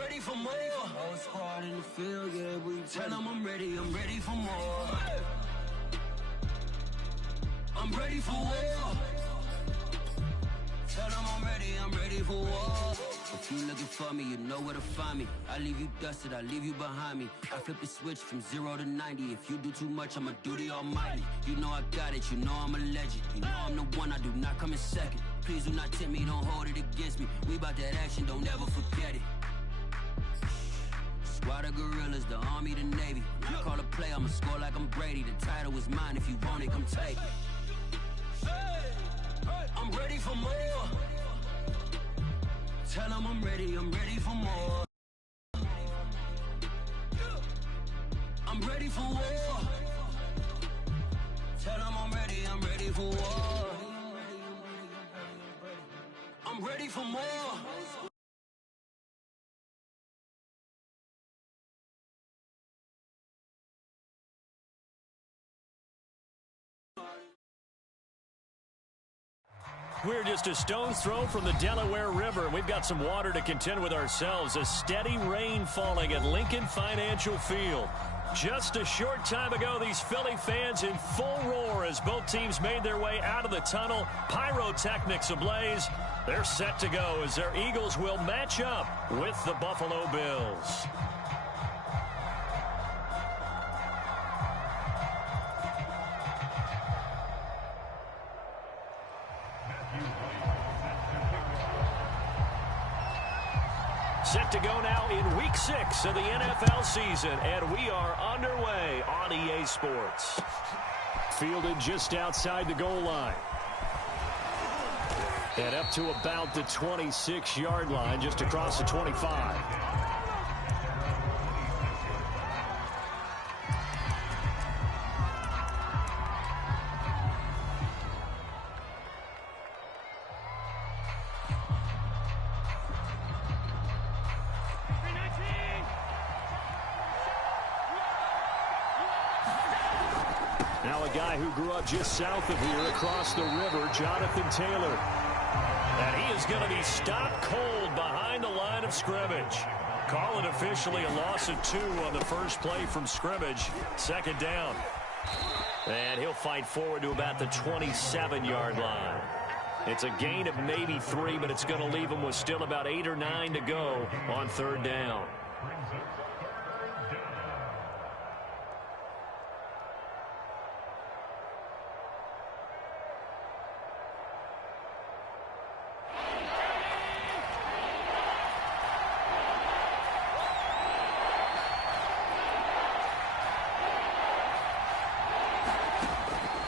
ready for more. Whole squad in the field, yeah, we tell them I'm ready for more. I'm ready for war. Tell them I'm ready for war. If you looking for me, you know where to find me. I leave you dusted, I leave you behind me. I flip the switch from 0 to 90. If you do too much, I'ma do the almighty. You know I got it, you know I'm a legend. You know I'm the one, I do not come in second. Please do not tempt me, don't hold it against me. We bout that action, don't ever forget it. Squad of gorillas, the army, the navy. When I call a play, I'ma score like I'm Brady. The title is mine, if you want it, come take it. I'm ready for more. Tell them I'm ready for more. I'm ready for war. Tell them I'm ready for war. I'm ready for more. We're just a stone's throw from the Delaware River. We've got some water to contend with ourselves. A steady rain falling at Lincoln Financial Field. Just a short time ago, these Philly fans in full roar as both teams made their way out of the tunnel. Pyrotechnics ablaze. They're set to go as their Eagles will match up with the Buffalo Bills. Set to go now in Week 6 of the NFL season, and we are underway on EA Sports. Fielded just outside the goal line. And up to about the 26-yard line, just across the 25. Now a guy who grew up just south of here across the river, Jonathan Taylor. And he is going to be stopped cold behind the line of scrimmage. Call it officially a loss of 2 on the first play from scrimmage. Second down. And he'll fight forward to about the 27-yard line. It's a gain of maybe 3, but it's going to leave him with still about 8 or 9 to go on third down.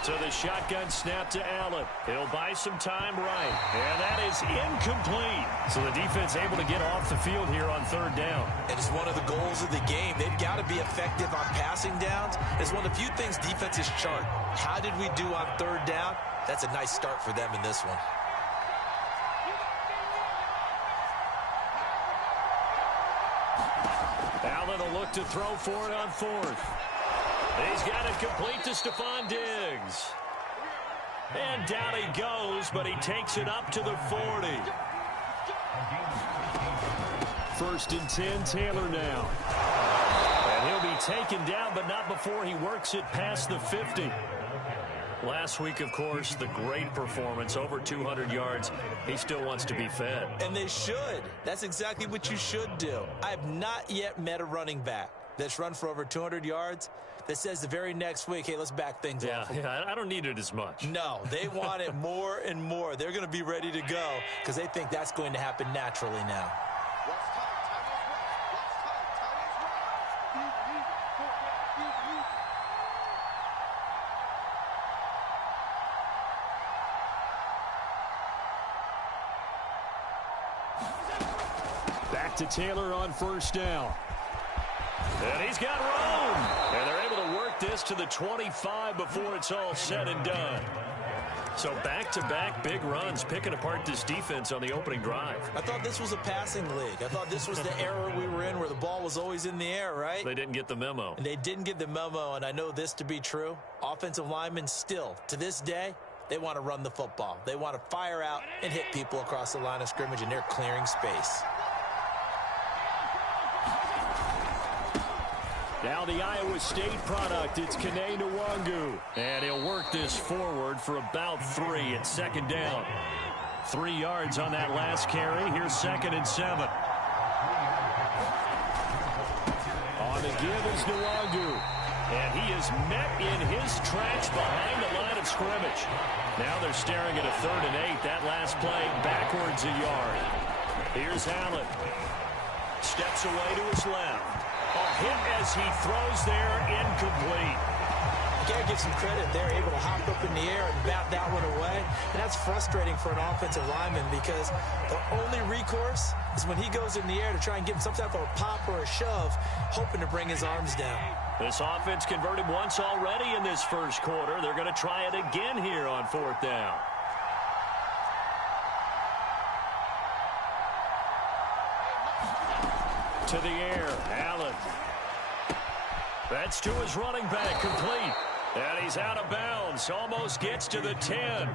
So the shotgun snap to Allen. He'll buy some time right. And that is incomplete. So the defense able to get off the field here on third down. And it's one of the goals of the game. They've got to be effective on passing downs. It's one of the few things defenses chart. How did we do on third down? That's a nice start for them in this one. Allen will look to throw for it on fourth. He's got it complete to Stephon Diggs. And down he goes, but he takes it up to the 40. First and 10, Taylor now. And he'll be taken down, but not before he works it past the 50. Last week, of course, the great performance, over 200 yards. He still wants to be fed. And they should. That's exactly what you should do. I have not yet met a running back that's run for over 200 yards that says the very next week, hey, let's back things off. Yeah, I don't need it as much. No, they want it more and more. They're going to be ready to go because they think that's going to happen naturally now. Back to Taylor on first down. And he's got room. And they're able to work this to the 25 before it's all said and done. So back-to-back big runs, picking apart this defense on the opening drive. I thought this was a passing league. I thought this was the era we were in where the ball was always in the air, right? They didn't get the memo. And they didn't get the memo, and I know this to be true. Offensive linemen still, to this day, they want to run the football. They want to fire out and hit people across the line of scrimmage, and they're clearing space. Now the Iowa State product, it's Kene Nwangu. And he'll work this forward for about 3 at second down. 3 yards on that last carry. Here's 2nd and 7. On the give is Nwangu. And he is met in his tracks behind the line of scrimmage. Now they're staring at a 3rd and 8. That last play backwards a yard. Here's Allen. Steps away to his left. A hit as he throws there, incomplete. You gotta give some credit. They're able to hop up in the air and bat that one away. And that's frustrating for an offensive lineman because the only recourse is when he goes in the air to try and get some type of a pop or a shove, hoping to bring his arms down. This offense converted once already in this first quarter. They're going to try it again here on 4th down. To the air, Allen. That's to his running back, complete. And he's out of bounds, almost gets to the 10.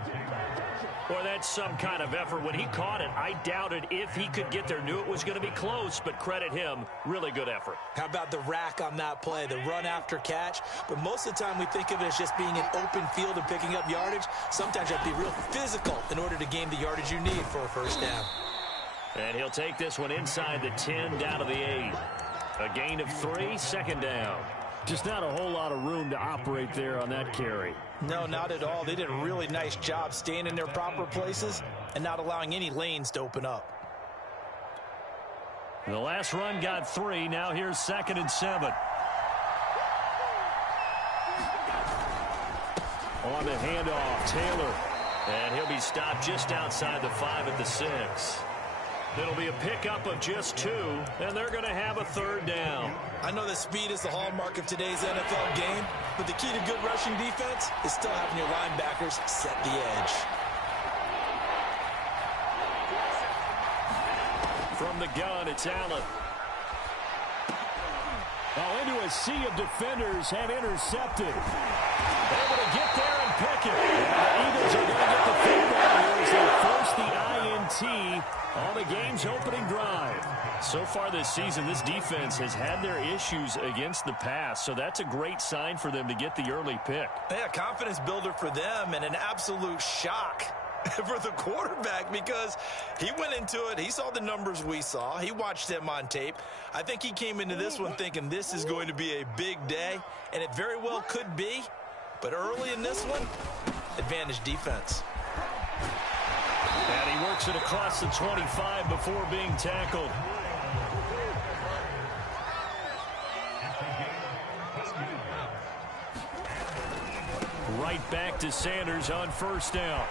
Boy, that's some kind of effort. When he caught it, I doubted if he could get there. Knew it was going to be close, but credit him. Really good effort. How about the rack on that play, the run after catch? But most of the time we think of it as just being an open field and picking up yardage. Sometimes you have to be real physical in order to gain the yardage you need for a first down. And he'll take this one inside the 10, down to the 8. A gain of 3, 2nd down. Just not a whole lot of room to operate there on that carry. No, not at all. They did a really nice job staying in their proper places and not allowing any lanes to open up. The last run got 3. Now here's 2nd and 7. On the handoff, Taylor. And he'll be stopped just outside the 5 at the 6. It'll be a pickup of just 2, and they're going to have a 3rd down. I know that speed is the hallmark of today's NFL game, but the key to good rushing defense is still having your linebackers set the edge. From the gun, it's Allen. Oh, into a sea of defenders and intercepted. Able to get there and pick it. And the Eagles are going to get the football here as they force the INT on the game's opening drive. So far this season, this defense has had their issues against the pass, so that's a great sign for them to get the early pick. Yeah, confidence builder for them and an absolute shock for the quarterback because he went into it. He saw the numbers we saw. He watched them on tape. I think he came into this one thinking this is going to be a big day, and it very well could be. But early in this one, advantage defense. And he works it across the 25 before being tackled. Right back to Sanders on 1st down.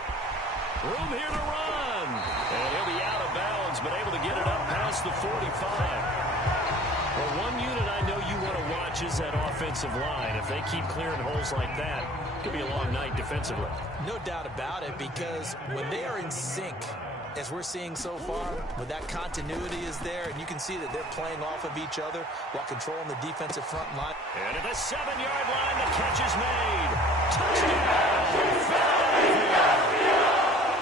Room here to run. And he'll be out of bounds, but able to get it up past the 45. Well, one unit I know you want to watch is that offensive line. If they keep clearing holes like that, it could be a long night defensively. No doubt about it, because when they are in sync, as we're seeing so far, when that continuity is there, and you can see that they're playing off of each other while controlling the defensive front line. And at the 7-yard line, the catch is made. Touchdown!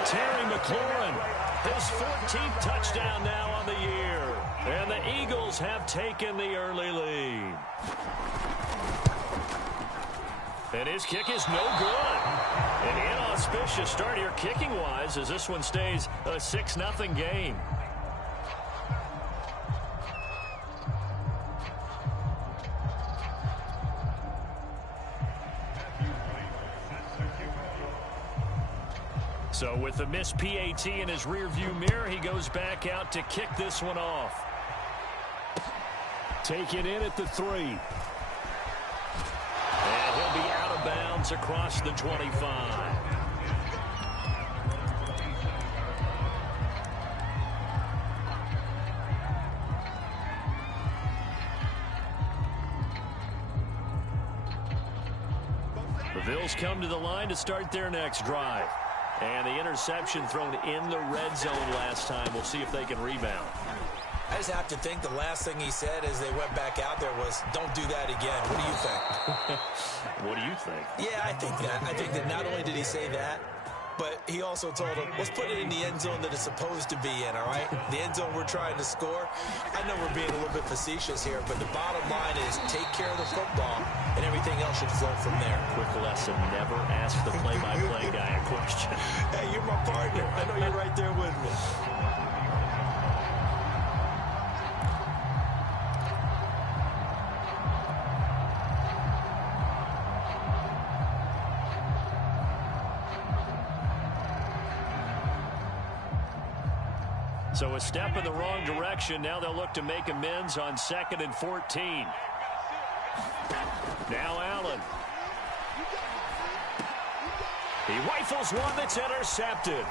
Terry McLaurin, his 14th touchdown now on the year. And the Eagles have taken the early lead. And his kick is no good. An inauspicious start here kicking-wise as this one stays a 6-0 game. So with the missed PAT in his rearview mirror, he goes back out to kick this one off. Taken in at the 3. And he'll be out of bounds across the 25. The Bills come to the line to start their next drive. And the interception thrown in the red zone last time. We'll see if they can rebound. I just have to think the last thing he said as they went back out there was, don't do that again. What do you think? What do you think? Yeah, I think that. I think that not only did he say that, but he also told him, let's put it in the end zone that it's supposed to be in, all right? The end zone we're trying to score. I know we're being a little bit facetious here, but the bottom line is take care of the football, and everything else should flow from there. Quick lesson, never ask the play-by-play guy a question. Hey, you're my partner. I know you're right there with me. So a step in the wrong direction. Now they'll look to make amends on 2nd and 14. Now Allen. He rifles one that's intercepted.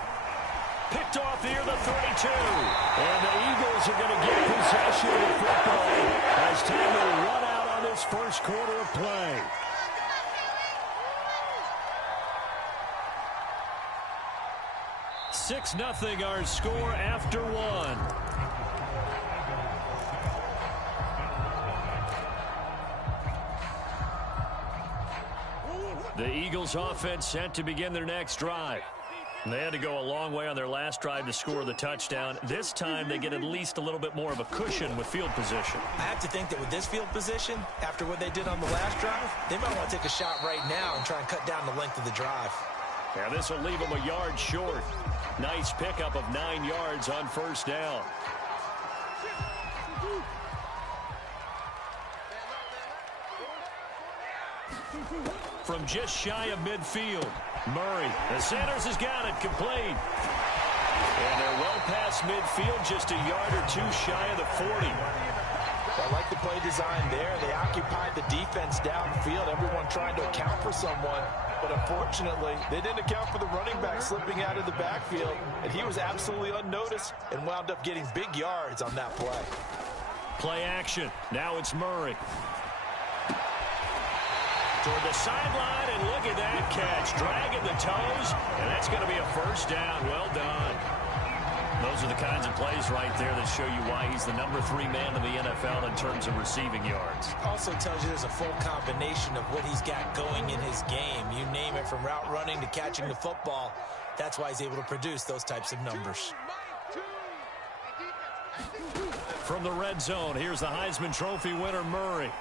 Picked off near the 32. And the Eagles are going to get possession of the football as time to run out on this first quarter of play. Six nothing our score after one. The Eagles offense set to begin their next drive. They had to go a long way on their last drive to score the touchdown. This time they get at least a little bit more of a cushion with field position. I have to think that with this field position, after what they did on the last drive, they might want to take a shot right now and try and cut down the length of the drive. Yeah, this will leave them a yard short. Nice pickup of 9 yards on first down. From just shy of midfield, Murray. The Sanders has got it complete. And they're well past midfield, just a yard or two shy of the 40. I like the play design there. They occupied the defense downfield, everyone trying to account for someone. But unfortunately, they didn't account for the running back slipping out of the backfield, and he was absolutely unnoticed and wound up getting big yards on that play. Play action. Now it's Murray. Toward the sideline, and look at that catch. Dragging the toes, and that's going to be a first down. Well done. Those are the kinds of plays right there that show you why he's the number 3 man in the NFL in terms of receiving yards. Also tells you there's a full combination of what he's got going in his game. You name it, from route running to catching the football. That's why he's able to produce those types of numbers. From the red zone, here's the Heisman Trophy winner, Murray.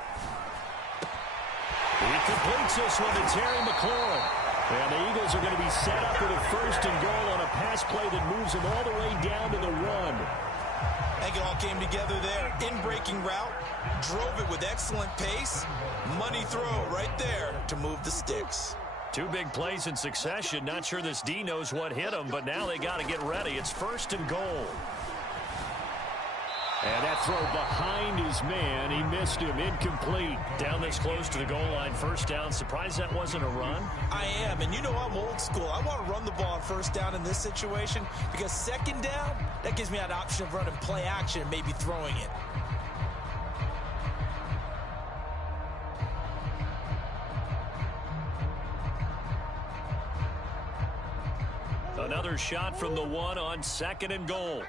He completes this one to Terry McLaurin. And the Eagles are going to be set up with a 1st and goal on a pass play that moves them all the way down to the run. I think it all came together there. In-breaking route, drove it with excellent pace. Money throw right there to move the sticks. 2 big plays in succession. Not sure this D knows what hit him, but now they got to get ready. It's 1st and goal. And that throw behind his man, he missed him, incomplete. Down this close to the goal line, first down. Surprised that wasn't a run? I am, and you know I'm old school. I want to run the ball on first down in this situation because second down, that gives me an option of running play action and maybe throwing it. Another shot from the 1 on 2nd and goal.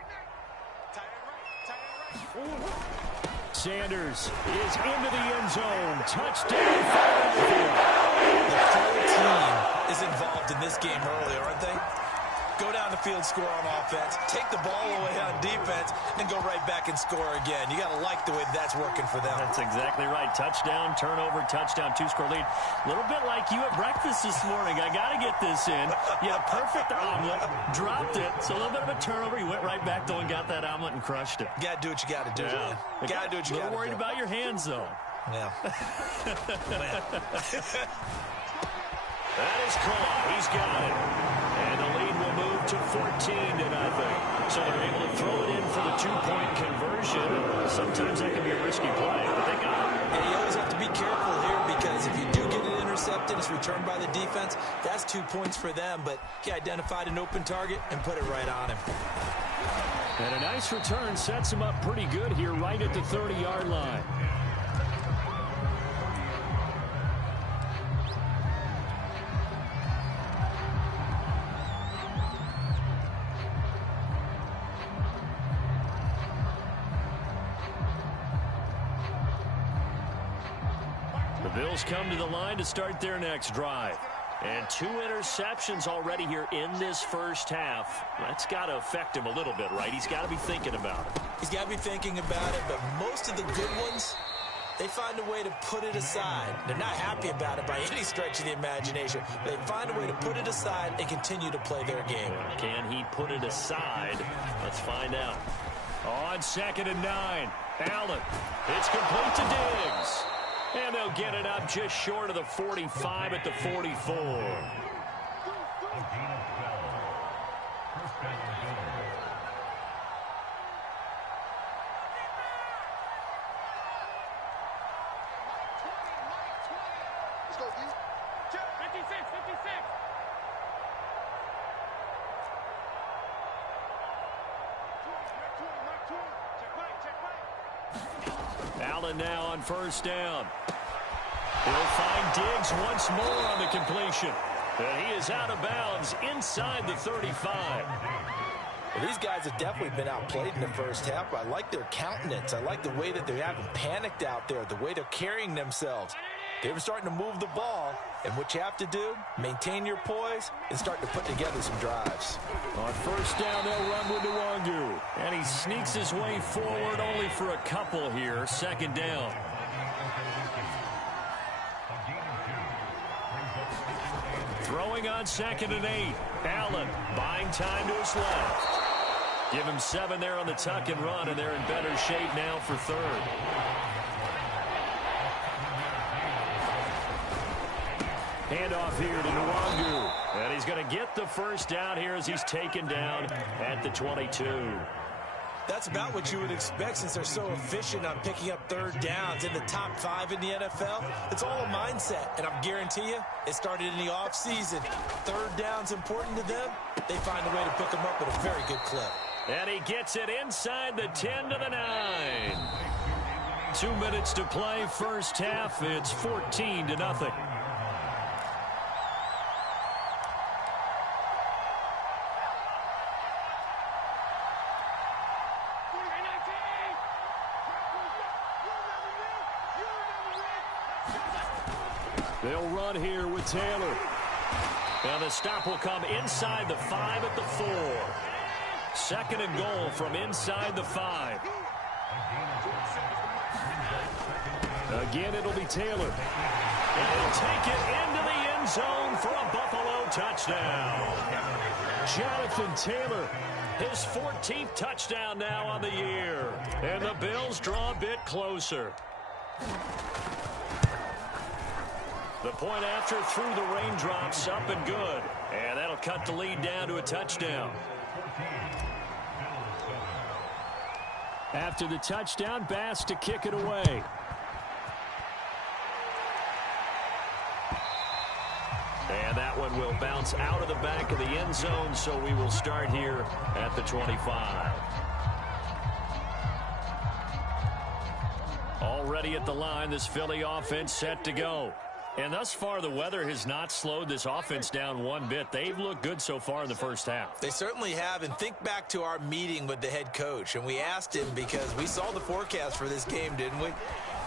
Sanders is into the end zone. Touchdown. The full team is involved in this game early, aren't they? Go down the field, score on offense, take the ball away on defense, and go right back and score again. You got to like the way that's working for them. That's exactly right. Touchdown, turnover, touchdown, 2-score lead. A little bit like you at breakfast this morning. I got to get this in. You had a perfect omelet, dropped it. So a little bit of a turnover. You went right back, though, and got that omelet and crushed it. You got to do what you got to do. Yeah. You got to do what you got to do. You're worried about your hands, though. Yeah. That is caught. He's got it. And the lead will move to 14-0. So they're able to throw it in for the 2-point conversion. Sometimes that can be a risky play, but they got it. And you always have to be careful here because if you do get it intercepted, it's returned by the defense, that's 2 points for them. But he identified an open target and put it right on him. And a nice return sets him up pretty good here right at the 30-yard line. The Bills come to the line to start their next drive. And 2 interceptions already here in this first half. That's got to affect him a little bit, right? He's got to be thinking about it. He's got to be thinking about it, but most of the good ones, they find a way to put it aside. They're not happy about it by any stretch of the imagination. They find a way to put it aside and continue to play their game. Can he put it aside? Let's find out. On 2nd and 9, Allen. It's complete to Diggs. And they'll get it up just short of the 45 at the 44. Allen now on 1st down. He'll find Diggs once more on the completion. And he is out of bounds inside the 35. Well, these guys have definitely been outplayed in the first half. I like their countenance. I like the way that they haven't panicked out there, the way they're carrying themselves. They're starting to move the ball, and what you have to do, maintain your poise and start to put together some drives. On 1st down, they'll run with Nwangu. And he sneaks his way forward only for a couple here. 2nd down. Throwing on 2nd and 8. Allen buying time to his left. Give him 7 there on the tuck and run, and they're in better shape now for 3rd. Handoff here to Nwangu. And he's going to get the 1st down here as he's taken down at the 22. That's about what you would expect since they're so efficient on picking up 3rd downs in the top 5 in the NFL. It's all a mindset, and I guarantee you it started in the offseason. 3rd down's important to them. They find a way to pick them up at a very good clip. And he gets it inside the 10 to the 9. 2 minutes to play, first half. It's 14-0. They'll run here with Taylor. And the stop will come inside the 5 at the 4. 2nd and goal from inside the 5. Again, it'll be Taylor. And he'll take it into the end zone for a Buffalo touchdown. Jonathan Taylor, his 14th touchdown now on the year. And the Bills draw a bit closer. The point after through the raindrops, up and good. And that'll cut the lead down to a touchdown. After the touchdown, Bass to kick it away. And that one will bounce out of the back of the end zone, so we will start here at the 25. Already at the line, this Philly offense set to go. And thus far, the weather has not slowed this offense down one bit. They've looked good so far in the first half. They certainly have. And think back to our meeting with the head coach. And we asked him because we saw the forecast for this game, didn't we?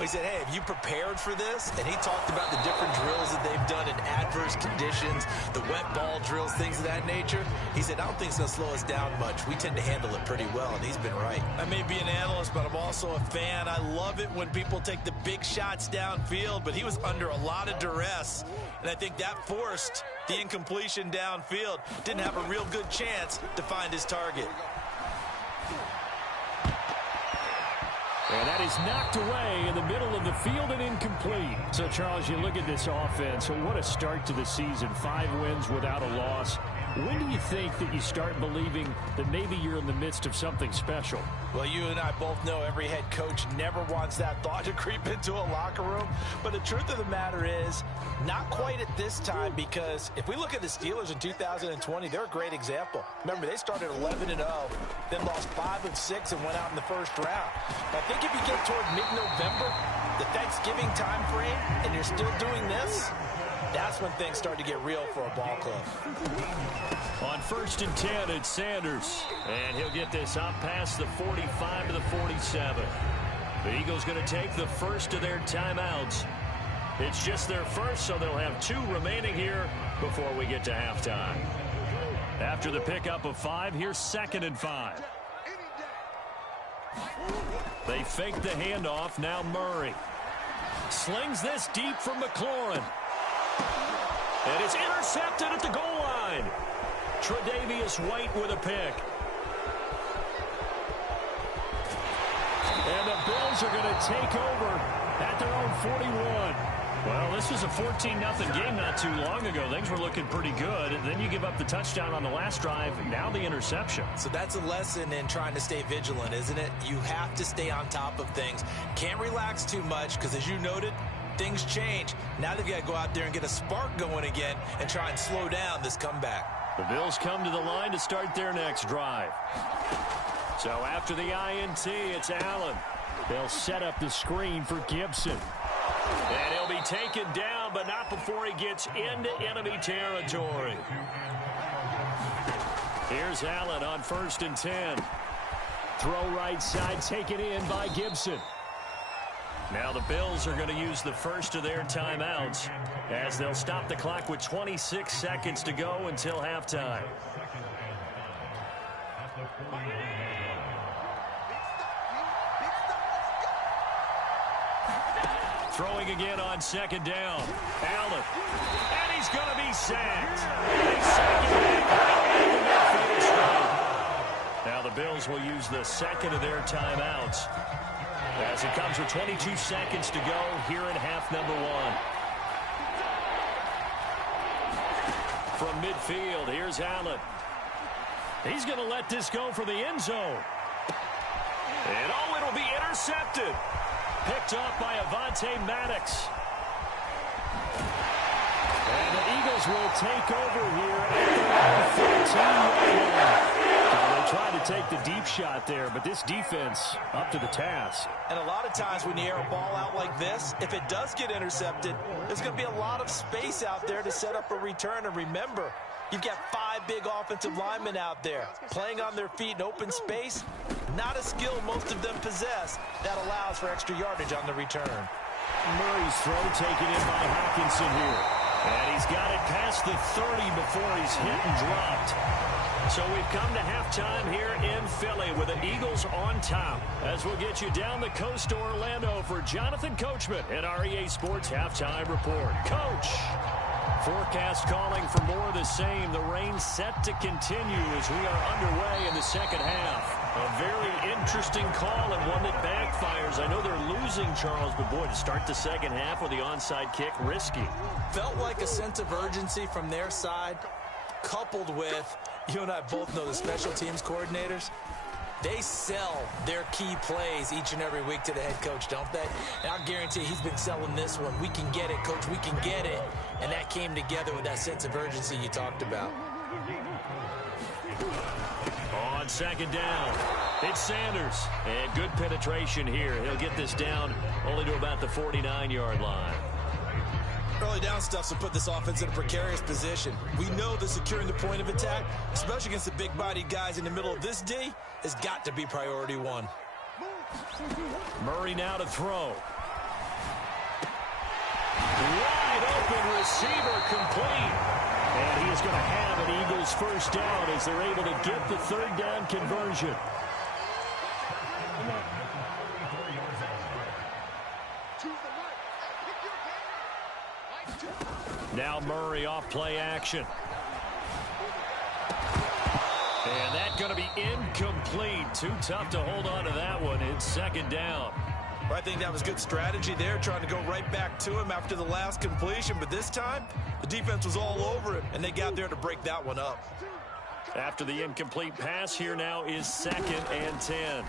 We said, hey, have you prepared for this? And he talked about the different drills that they've done in adverse conditions, the wet ball drills, things of that nature. He said, I don't think it's going to slow us down much. We tend to handle it pretty well, and he's been right. I may be an analyst, but I'm also a fan. I love it when people take the big shots downfield, but he was under a lot of duress, and I think that forced the incompletion downfield. Didn't have a real good chance to find his target. And that is knocked away in the middle of the field and incomplete. So, Charles, you look at this offense, what a start to the season. 5 wins without a loss. When do you think that you start believing that maybe you're in the midst of something special? Well, you and I both know every head coach never wants that thought to creep into a locker room. But the truth of the matter is, not quite at this time, because if we look at the Steelers in 2020, they're a great example. Remember, they started 11-0, then lost 5 of 6 and went out in the first round. But I think if you get toward mid-November, the Thanksgiving time frame, and you're still doing this, that's when things start to get real for a ball club. On 1st and 10, it's Sanders. And he'll get this up past the 45 to the 47. The Eagles going to take the first of their timeouts. It's just their first, so they'll have 2 remaining here before we get to halftime. After the pickup of 5, here's 2nd and 5. They fake the handoff. Now Murray slings this deep from McLaurin. And it's intercepted at the goal line. Tre'Davious White with a pick. And the Bills are going to take over at their own 41. Well, this was a 14-0 game not too long ago. Things were looking pretty good. And then you give up the touchdown on the last drive. Now the interception. So that's a lesson in trying to stay vigilant, isn't it? You have to stay on top of things. Can't relax too much because, as you noted, things change. Now they've got to go out there and get a spark going again and try and slow down this comeback. The Bills come to the line to start their next drive. So after the INT, it's Allen. They'll set up the screen for Gibson. And he'll be taken down, but not before he gets into enemy territory. Here's Allen on 1st and 10. Throw right side, taken in by Gibson. Now the Bills are going to use the first of their timeouts as they'll stop the clock with 26 seconds to go until halftime. Throwing again on 2nd down. Allen. And he's going to be sacked. They sack him back in the midfield stripe. Now the Bills will use the 2nd of their timeouts as it comes with 22 seconds to go here in half number 1. From midfield, here's Allen. He's going to let this go for the end zone. And it'll be intercepted. Picked off by Avonte Maddox. And the Eagles will take over here at the 14-yard line. They tried to take the deep shot there, but this defense up to the task. And a lot of times when you air a ball out like this, if it does get intercepted, there's going to be a lot of space out there to set up a return. And remember, you've got 5 big offensive linemen out there playing on their feet in open space. Not a skill most of them possess that allows for extra yardage on the return. Murray's throw taken in by Hawkinson here. And he's got it past the 30 before he's hit and dropped. So we've come to halftime here in Philly with the Eagles on top. As we'll get you down the coast to Orlando for Jonathan Coachman and our EA Sports Halftime Report. Coach. Forecast calling for more of the same. The rain set to continue as we are underway in the second half. A very interesting call and one that backfires. I know they're losing, Charles, but boy, to start the second half with the onside kick, risky. Felt like a sense of urgency from their side, coupled with, you and I both know the special teams coordinators. They sell their key plays each and every week to the head coach, don't they? And I'll guarantee he's been selling this one. We can get it, coach, we can get it. And that came together with that sense of urgency you talked about. On 2nd down, it's Sanders. And good penetration here. He'll get this down only to about the 49-yard line. Early down stuffs will put this offense in a precarious position. We know that securing the point of attack, especially against the big-bodied guys in the middle of this D, has got to be priority 1. Murray now to throw. Wide open receiver complete. And he is going to have an Eagles first down as they're able to get the 3rd down conversion. Now Murray off play action. And that's going to be incomplete. Too tough to hold on to that one. It's 2nd down. I think that was good strategy there, trying to go right back to him after the last completion. But this time, the defense was all over him, and they got there to break that one up. After the incomplete pass, here now is 2nd and 10.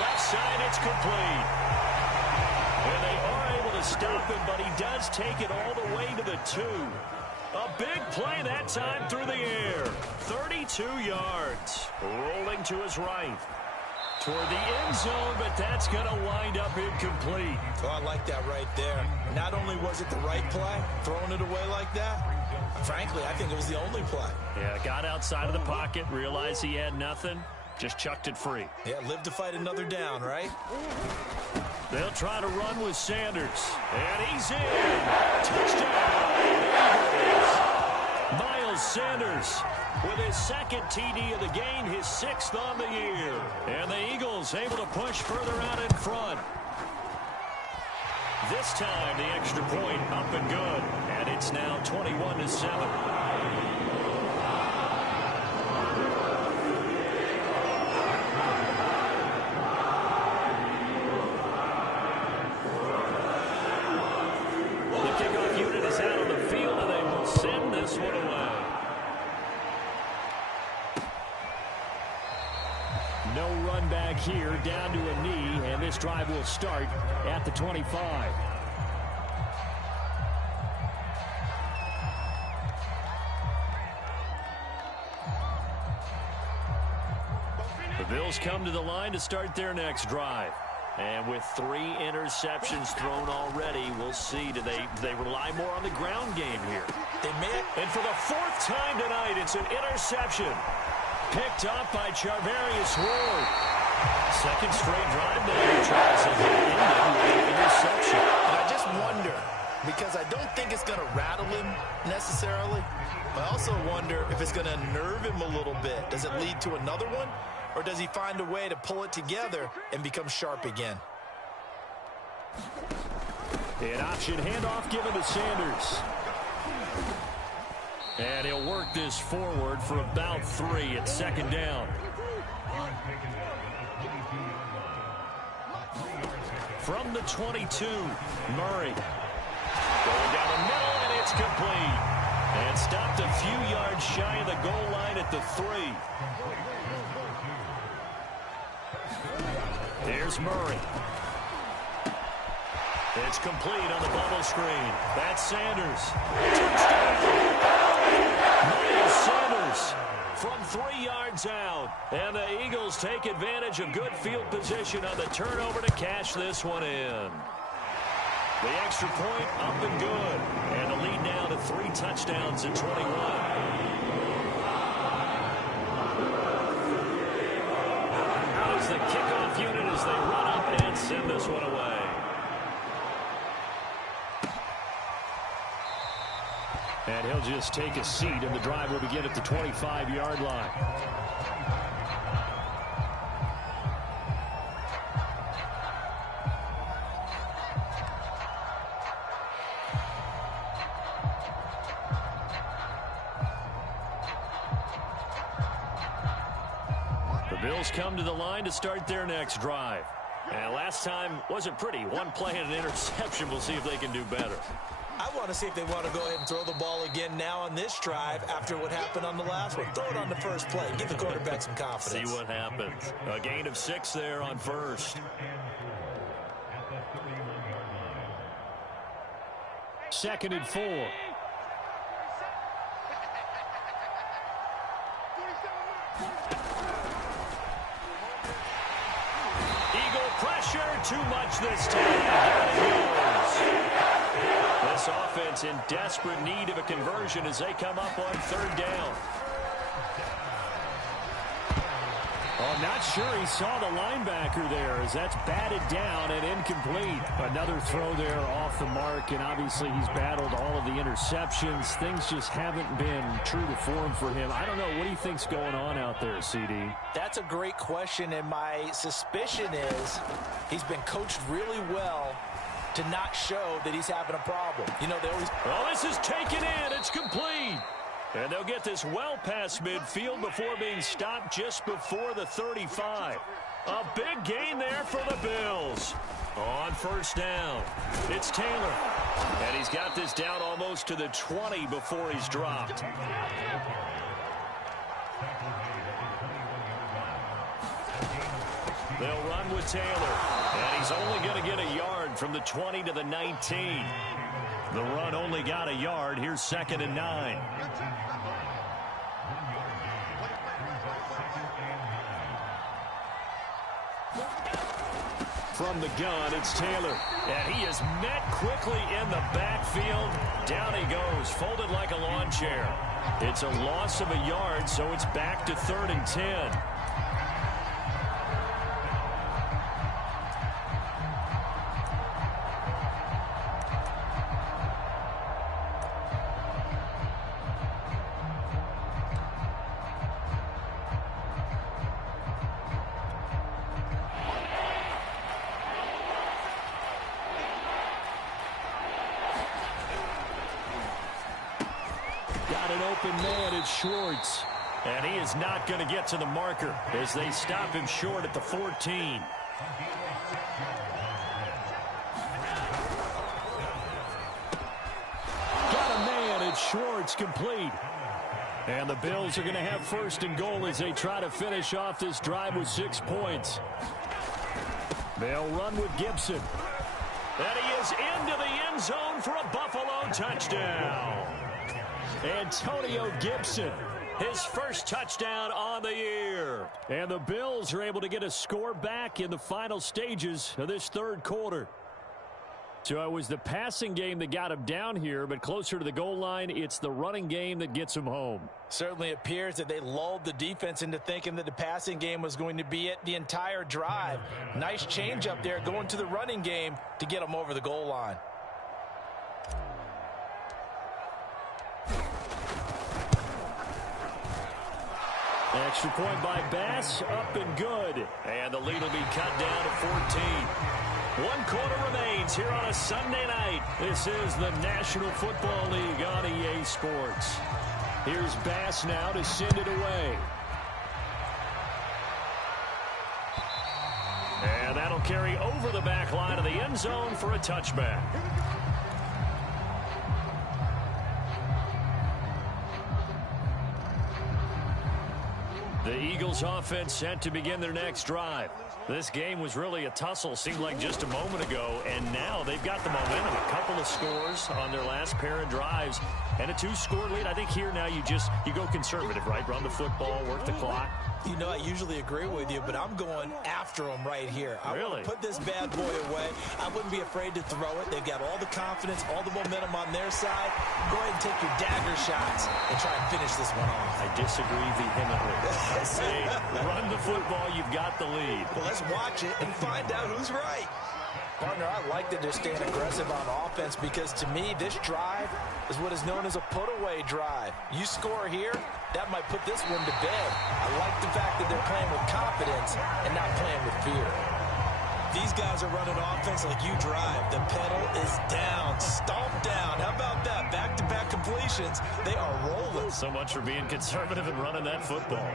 Left side, it's complete. And they are able to stop him, but he does take it all the way to the 2. A big play that time through the air. 32 yards. Rolling to his right. Toward the end zone, but that's going to wind up incomplete. Oh, I like that right there. Not only was it the right play, throwing it away like that, frankly, I think it was the only play. Yeah, got outside of the pocket, realized he had nothing, Just chucked it free. Yeah, live to fight another down, right? They'll try to run with Sanders. And he's in. Touchdown, Eagles. Miles Sanders with his second TD of the game, his 6th on the year. And the Eagles able to push further out in front. This time, the extra point up and good. And it's now 21-7. No run back here, down to a knee, and this drive will start at the 25. The Bills come to the line to start their next drive. And with 3 interceptions thrown already, we'll see. Do they rely more on the ground game here? They may. And for the 4th time tonight, it's an interception. Picked up by Charvarius Ward. Second straight drive now. He tries to hit with an interception. And I just wonder, because I don't think it's going to rattle him necessarily, but I also wonder if it's going to nerve him a little bit. Does it lead to another one? Or does he find a way to pull it together and become sharp again? An option handoff given to Sanders. And he'll work this forward for about 3 at second down. From the 22, Murray. Going down the middle, and it's complete. And stopped a few yards shy of the goal line at the 3. Here's Murray. It's complete on the bubble screen. That's Sanders. Touchdown! Miles Sanders from 3 yards out. And the Eagles take advantage of good field position on the turnover to cash this one in. The extra point up and good. And the lead now to 3 touchdowns at 21. As the kickoff unit as they run up and send this one away. And he'll just take a seat, and the drive will begin at the 25-yard line. The Bills come to the line to start their next drive. And last time wasn't pretty. 1 play and an interception. We'll see if they can do better. I want to see if they want to go ahead and throw the ball again now on this drive after what happened on the last one. Throw it on the first play. Give the quarterback some confidence. See what happens. A gain of 6 there on first. Second and 4. Eagle pressure, too much this time. Down it goes. This offense in desperate need of a conversion as they come up on 3rd down. Oh, not sure he saw the linebacker there as that's batted down and incomplete. Another throw there off the mark, and obviously he's battled all of the interceptions. Things just haven't been true to form for him. I don't know. What do you think's going on out there, CD? That's a great question, and my suspicion is he's been coached really well to not show that he's having a problem. You know, they always... Oh, this is taken in. It's complete. And they'll get this well past midfield before being stopped just before the 35. A big gain there for the Bills. On 1st down, it's Taylor. And he's got this down almost to the 20 before he's dropped. They'll run with Taylor. And he's only going to get a yard from the 20 to the 19. The run only got a yard. Here's 2nd and 9. From the gun, it's Taylor. And he is met quickly in the backfield. Down he goes, folded like a lawn chair. It's a loss of a yard, so it's back to 3rd and 10. open man. It's Schwartz. And he is not going to get to the marker as they stop him short at the 14. Got a man. It's Schwartz, complete. And the Bills are going to have first and goal as they try to finish off this drive with 6 points. They'll run with Gibson. And he is into the end zone for a Buffalo touchdown. Antonio Gibson, his first touchdown on the year. And the Bills are able to get a score back in the final stages of this third quarter. So it was the passing game that got him down here, but closer to the goal line, it's the running game that gets him home. Certainly appears that they lulled the defense into thinking that the passing game was going to be it the entire drive. Nice change up there going to the running game to get them over the goal line. Extra point by Bass, up and good. And the lead will be cut down to 14. 1 quarter remains here on a Sunday night. This is the National Football League on EA Sports. Here's Bass now to send it away. And that'll carry over the back line of the end zone for a touchback. The Eagles offense set to begin their next drive. This game was really a tussle, seemed like just a moment ago, and now they've got the momentum. A couple of scores on their last pair of drives and a 2-score lead. I think here now you go conservative, right? Run the football, work the clock. You know, I usually agree with you, but I'm going after them right here. I really? want to put this bad boy away. I wouldn't be afraid to throw it. They've got all the confidence, all the momentum on their side. Go ahead and take your dagger shots and try and finish this one off. I disagree vehemently. I say, run the football, you've got the lead. Well, let's watch it and find out who's right. Partner, I like that they're staying aggressive on offense because, to me, this drive is what is known as a put-away drive. You score here, that might put this one to bed. I like the fact that they're playing with confidence and not playing with fear. These guys are running offense like you drive. The pedal is down, stomped down. How about that? Back-to-back completions. They are rolling. So much for being conservative and running that football.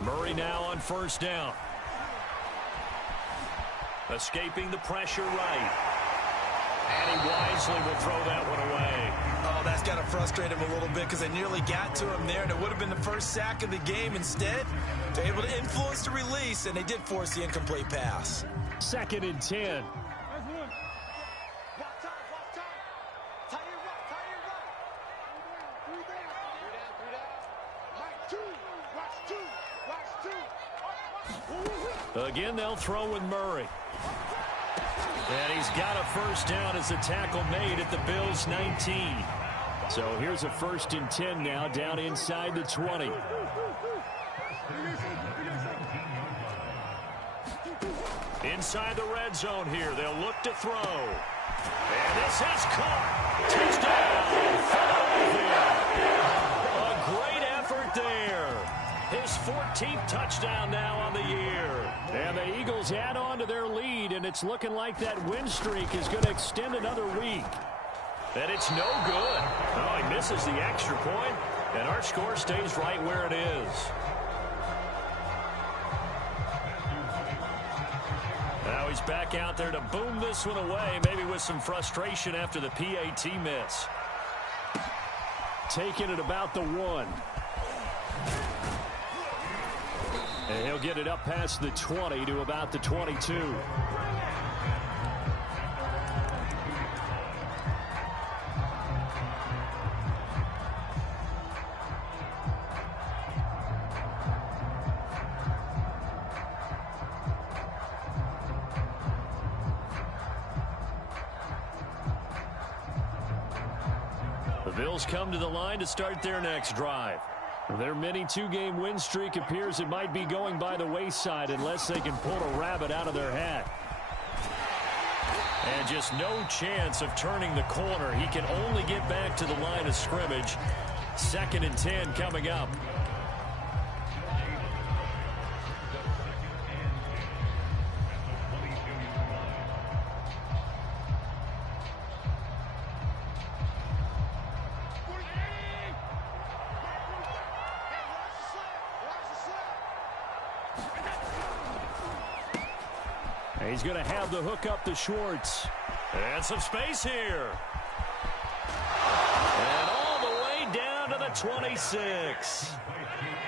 Murray now on first down. Escaping the pressure right. And he wisely will throw that one away. Oh, that's got to frustrate him a little bit because they nearly got to him there, and it would have been the first sack of the game. Instead, they're able to influence the release, and they did force the incomplete pass. 2nd and 10. Again, they'll throw with Murray. And he's got a first down as the tackle made at the Bills' 19. So here's a 1st and 10 now down inside the 20. Inside the red zone here. They'll look to throw. And this is caught. Touchdown, Philadelphia. A great effort there. His 14th touchdown now on the year. And the Eagles add on to their lead, and it's looking like that win streak is going to extend another week. And it's no good. Oh, he misses the extra point, and our score stays right where it is. Now he's back out there to boom this one away, maybe with some frustration after the PAT miss. Taking it about the 1. And he'll get it up past the 20 to about the 22. The Bills come to the line to start their next drive. Their mini 2-game win streak appears it might be going by the wayside unless they can pull a rabbit out of their hat. And just no chance of turning the corner. He can only get back to the line of scrimmage. 2nd and 10 coming up. He's going to have the hook up to Schwartz. And some space here. And all the way down to the 26.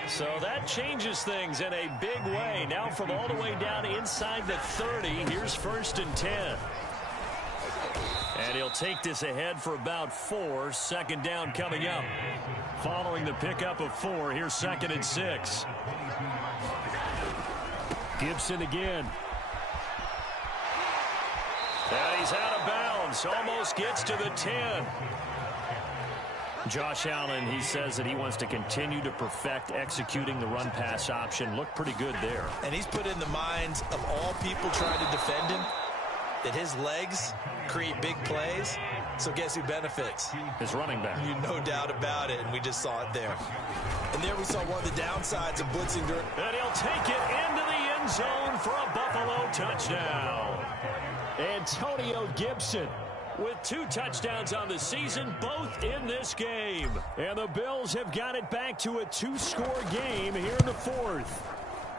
So that changes things in a big way. Now from all the way down inside the 30, here's 1st and 10. And he'll take this ahead for about 4. 2nd down coming up. Following the pickup of 4, here's 2nd and 6. Gibson again. And he's out of bounds. Almost gets to the 10. Josh Allen, he says that he wants to continue to perfect executing the run-pass option. Looked pretty good there. And he's put in the minds of all people trying to defend him that his legs create big plays. So guess who benefits? His running back. No doubt about it, and we just saw it there. And there we saw one of the downsides of blitzing. And he'll take it into the end zone for a Buffalo touchdown. Antonio Gibson with 2 touchdowns on the season, both in this game. And the Bills have got it back to a 2-score game here in the 4th.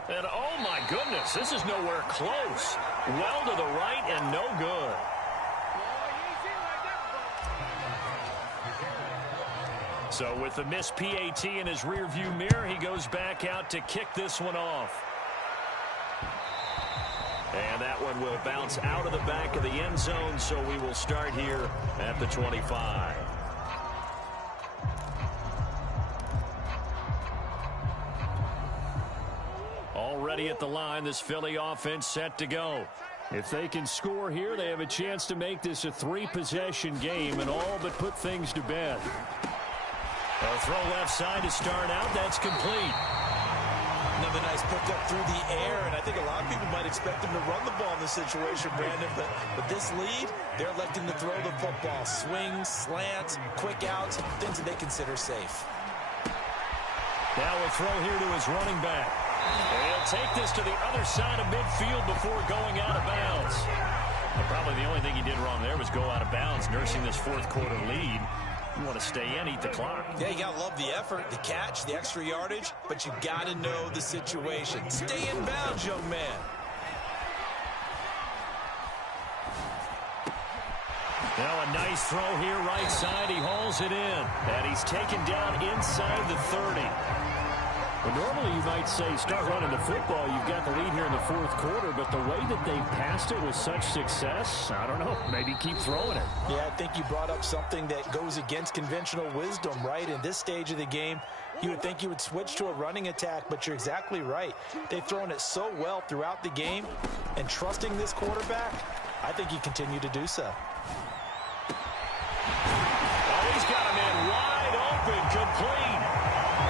And oh my goodness, this is nowhere close. Well to the right and no good. So with the missed PAT in his rearview mirror, he goes back out to kick this one off. And that one will bounce out of the back of the end zone, so we will start here at the 25. Already at the line, this Philly offense set to go. If they can score here, they have a chance to make this a 3-possession game and all but put things to bed. A throw left side to start out. That's complete. Another nice pickup through the air, and I think a lot of people might expect him to run the ball in this situation, Brandon, but with this lead, they're electing to throw the football. Swings, slants, quick outs, things that they consider safe. Now a throw here to his running back. And he'll take this to the other side of midfield before going out of bounds. Well, probably the only thing he did wrong there was go out of bounds, nursing this 4th quarter lead. You want to stay in, eat the clock. Yeah, you got to love the effort, the catch, the extra yardage, but you got to know the situation. Stay in bounds, young man. Now a nice throw here, right side. He hauls it in. And he's taken down inside the 30. Well, normally you might say start running the football. You've got the lead here in the 4th quarter, but the way that they've passed it with such success, I don't know, maybe keep throwing it. Yeah, I think you brought up something that goes against conventional wisdom, right? In this stage of the game, you would think you would switch to a running attack, but you're exactly right. They've thrown it so well throughout the game, and trusting this quarterback, I think you continue to do so. Oh, he's got him in wide open, complete.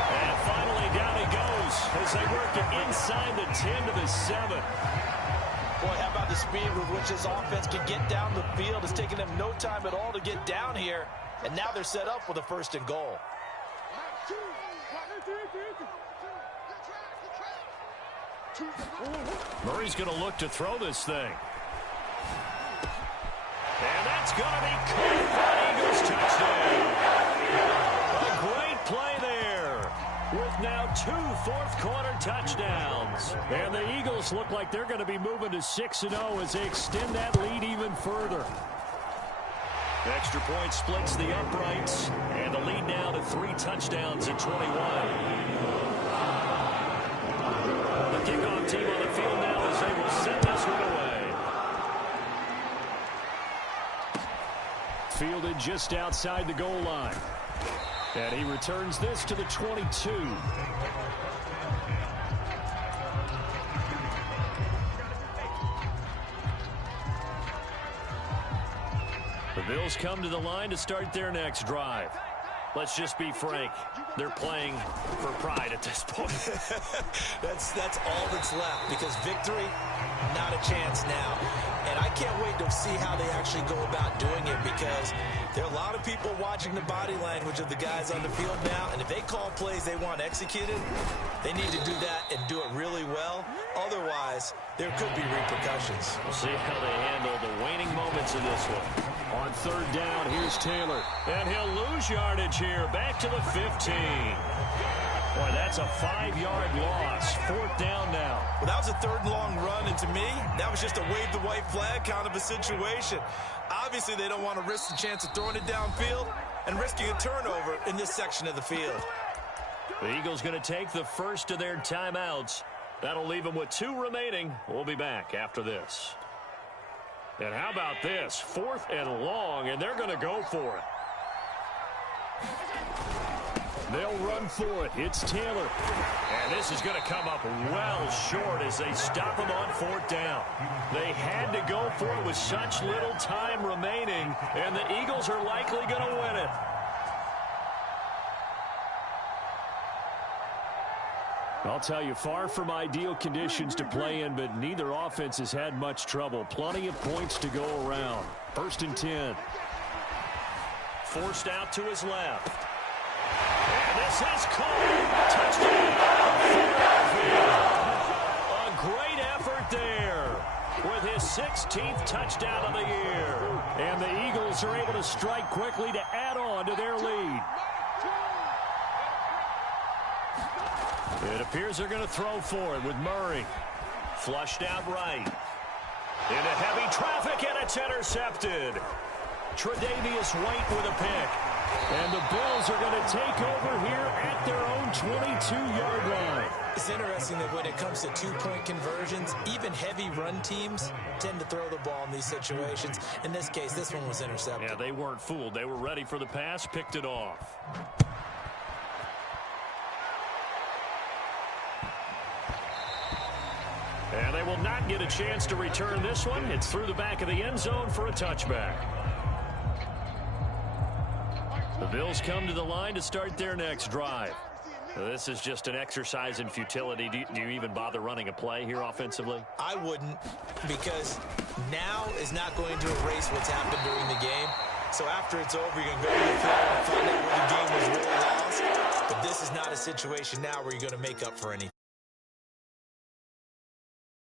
And finally down he goes as they work it inside the 10 to the 7. Boy, how about the speed with which this offense can get down the field? It's taken them no time at all to get down here, and now they're set up with a 1st and goal. Murray's going to look to throw this thing. And that's going to be caught for an Eagles touchdown. A great play there with now 2 4th-quarter touchdowns. And the Eagles look like they're going to be moving to 6-0 as they extend that lead even further. Extra point splits the uprights, and the lead now to 3 touchdowns at 21. The kickoff team on the field now as they will send this one away. Fielded just outside the goal line. And he returns this to the 22. The Bills come to the line to start their next drive. Let's just be frank. They're playing for pride at this point. That's all that's left, because victory, not a chance now. And I can't wait to see how they actually go about doing it, because there are a lot of people watching the body language of the guys on the field now, and if they call plays they want executed, they need to do that and do it really well. Otherwise, there could be repercussions. We'll see how they handle the waning moments of this one. On 3rd down, here's Taylor. And he'll lose yardage here, back to the 15. Boy, that's a 5-yard loss. 4th down now. Well, that was a 3rd and long run, and to me, that was just a wave the white flag kind of a situation. Obviously, they don't want to risk the chance of throwing it downfield and risking a turnover in this section of the field. The Eagles going to take the first of their timeouts. That'll leave them with 2 remaining. We'll be back after this. And how about this? 4th and long, and they're going to go for it. They'll run for it. It's Taylor. And this is going to come up well short as they stop him on 4th down. They had to go for it with such little time remaining, and the Eagles are likely going to win it. I'll tell you, far from ideal conditions to play in, but neither offense has had much trouble. Plenty of points to go around. 1st and 10. Forced out to his left. And this is caught. Touchdown. A great effort there with his 16th touchdown of the year. And the Eagles are able to strike quickly to add on to their lead. It appears they're going to throw for it with Murray. Flushed out right. Into heavy traffic, and it's intercepted. Tre'Davious White with a pick. And the Bills are going to take over here at their own 22-yard line. It's interesting that when it comes to 2-point conversions, even heavy run teams tend to throw the ball in these situations. In this case, this one was intercepted. Yeah, they weren't fooled. They were ready for the pass, picked it off. And they will not get a chance to return this one. It's through the back of the end zone for a touchback. The Bills come to the line to start their next drive. This is just an exercise in futility. Do you even bother running a play here offensively? I wouldn't, because now is not going to erase what's happened during the game. So after it's over, you're going to go to the field and find out where the game was really lost. But this is not a situation now where you're going to make up for anything.